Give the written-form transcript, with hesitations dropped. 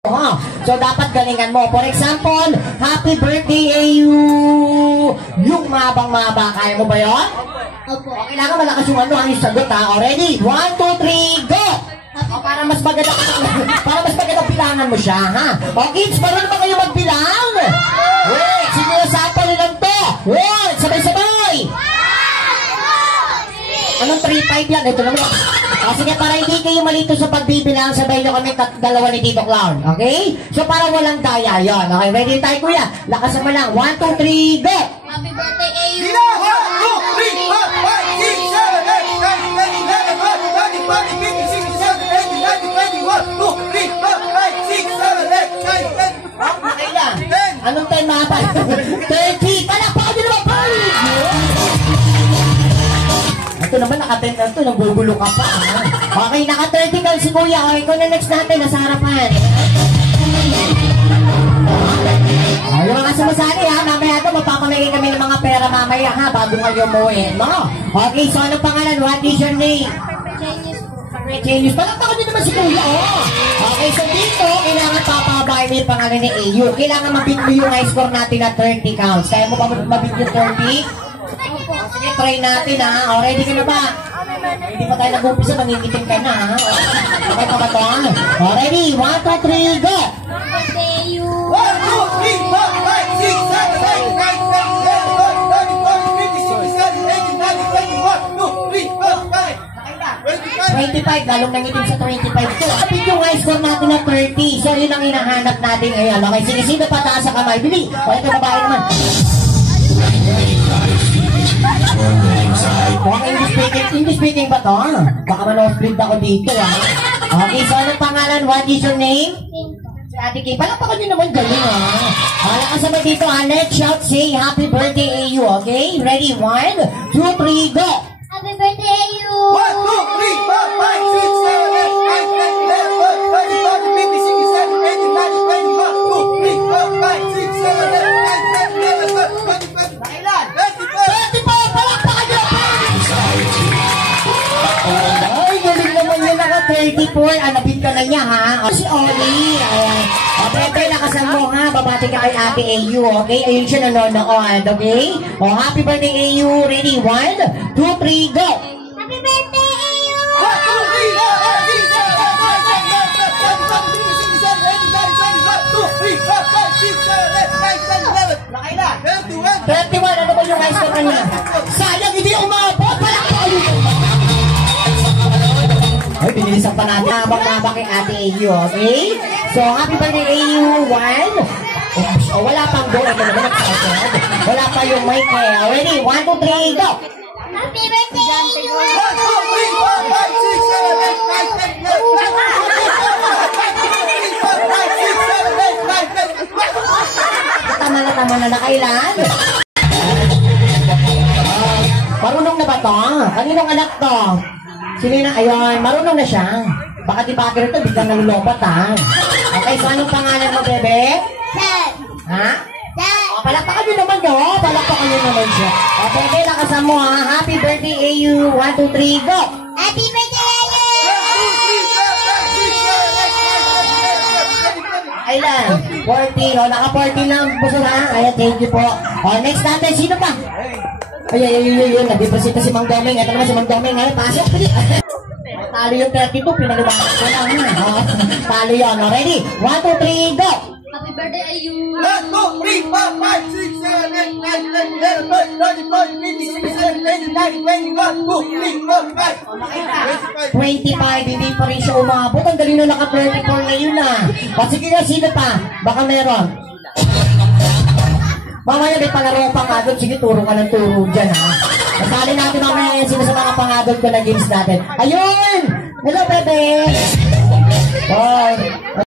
So, dapat galingan mo. For example, happy birthday, AU! Yung mabang-maba. Kaya mo ba yun? Opo. Kailangan malakas yung ano, ang sagot ha. O, ready? 1, 2, 3, go! Para mas maganda bilangan mo siya, ha? O, kids, marunong ba kayo magbilang? Wait, sinasapa nilang to. Wait, sabay-sabay! Anong 3-5 yan? Ito naman. O, sige, para hindi kayo malito sa pagbibilang, sabay nyo kami dalawa ni Tito Clown. Okay? So, para walang daya yon. Okay, ready tayo, kuya? Lakasan mo lang. 1, 2, 3, go! Happy birthday, AU! 1, 2, 3, 4, 5, 6, 7, 8, 9, 10, 11, 12, 13, 14, 15, 16, 17, 18, 19, 20, 1, 2, 3, 4, 5, 6, 7, 8, 9, 10. Nakailan? 10. Anong time mga 30! Palakpakan nyo naman, Paul! Ito naman, naka-10 na ito, nanggugulo ka pa. Okay, naka-30 ka si Kuya. Okay, ikaw na next natin, nasa harapan. Yung mga sumasali ha, mamaya ito, magpapamigay kami ng mga pera mamaya ha, bago kayo umuwi, no? Okay, so anong pangalan? What is your name? Genius. Palakpakan nyo naman si Kuya, oh! Okay, so dito, kailangan papabahay mo yung pangalan ni AU. Kailangan mabit mo yung high score natin na 30 counts. Kaya mo ba mabit yung 30? Sige, try natin ha. O, ready ka na ba? Hindi pa tayo nag-umpisa, mangingitim ka na ha. Okay pa ba ito? O, ready? 1, 2, 3, go! Birthday, AU! 1, 2, 3, 4, 5, 6, 7, 8, 9, 10, 11, 12, 13, 14, 15, 16, 17, 18, 19, 20, 1, 2, 3, 4, 5. 25, lalong nangitim sa 25 to. Kapit yung high score natin na 30. So, yun ang hinahanap natin ngayon. Okay, sige, sino pataas sa kamay? Bili! O, ito babae naman. English speaking ba to? Baka man-off-split ako dito ha. Okay, so anong pangalan? What is your name? Si Ate Kay. Palakpakan nyo naman galing ha. Wala ka sabay dito ha. Let's shout, say happy birthday AU. Okay? Ready? 1, 2, 3, go! Happy birthday, AU! 1, 2, 3, 4, 5, 6, 7, 8, 9, 10, 11, 12, 13, 14, 15, 16, 17, 18, 19, 20, 1, 2, 3, 4, 5, 6, 7, 8, 9, 10, 11, 12, 13, 14, 15, 16, 17, 18, 19, 20. Palakpakan nyo! Ay, galing naman yun naka 34. Anapit ka na niya ha. O, si Oli. Ayan. O, Pepe, lakasan mo ha. Babati ka kay Ate AU. Okay? Ayun siya nanonood. Okay? O, happy birthday AU. Ready? 1, 2, 3, go! Happy birthday, AU! 1, 2, 3, 4, 5, 6, 7, 8, 9, 10, 11, 12, 13, 14, 15, 16, 17, 18, 19, 20. Nakailan? 31. Ano ba yung high score kanya? Sayang, hindi umabot. Palakpakan nyo. Ay, binilisan pa natin. Habang kay Ate AU, okay? So, happy birthday AU, 1. Oh, wala pang go. Ito naman nagkakasod. Wala pa yung mic eh. Ready? 1, 2, 3, go! Happy birthday, AU! 1, 2, 3, 4, 5, 6, 7, 8, 9, 10, 11, 12, 13, 14, 15, 16, 17, 18, 19, 20. Tama na nakailan? Marunong na ba to? Kaninong anak to? Sino na? Ayun, marunong na siya. Baka di bagay ito, biglang nalulobot ha. Okay, so anong pangalan mo, bebe? Dad! Ha? Dad! O, palakpakan nyo naman no? Palakpakan nyo naman siya. O, bebe, lakasan mo ha. Happy birthday, AU. 1, 2, 3, go! Happy birthday, AU! Kailan? 14. O, naka 14 lang. Puso na. Ayan, thank you po. O, next natin. Sino pa? Ay. Nagdipresita si Mang Doming. Ito naman si Mang Doming. Ngayon, pasok. Talo yung 32. Pinaliwanag ko lang. Talo yun. O, ready? 1, 2, 3, go! Happy birthday, AU! 1, 2, 3, 4, 5, 6, 7, 8, 9, 10, 11, 12, 13, 14, 15, 16, 17, 18, 19, 20, 1, 2, 3, 4, 5. 25, hindi pa rin siya umabot. Ang galing na naka-34 na yun ah. O sige nga, sino pa? Baka meron. Mamaya may palaro pang adult. Sige, turo ka ng turo dyan ha. Masali natin mamaya yan sino sa mga pang-adult ko na games natin. Ayun! Hello, bebe! Boy!